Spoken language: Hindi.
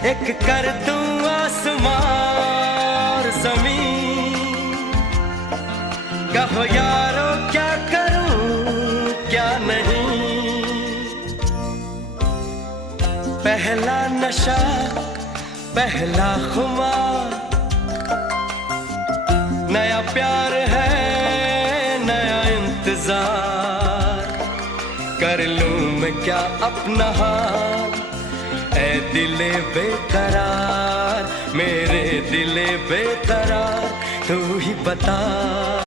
एक कर दूं आसमान जमीन। कहो यारो क्या करूं क्या नहीं, पहला नशा पहला खुमार, नया प्यार है नया इंतजार। कर लूं मैं क्या अपना हाल, ऐ दिले बेकरार, मेरे दिले बेकरार, तू ही बता।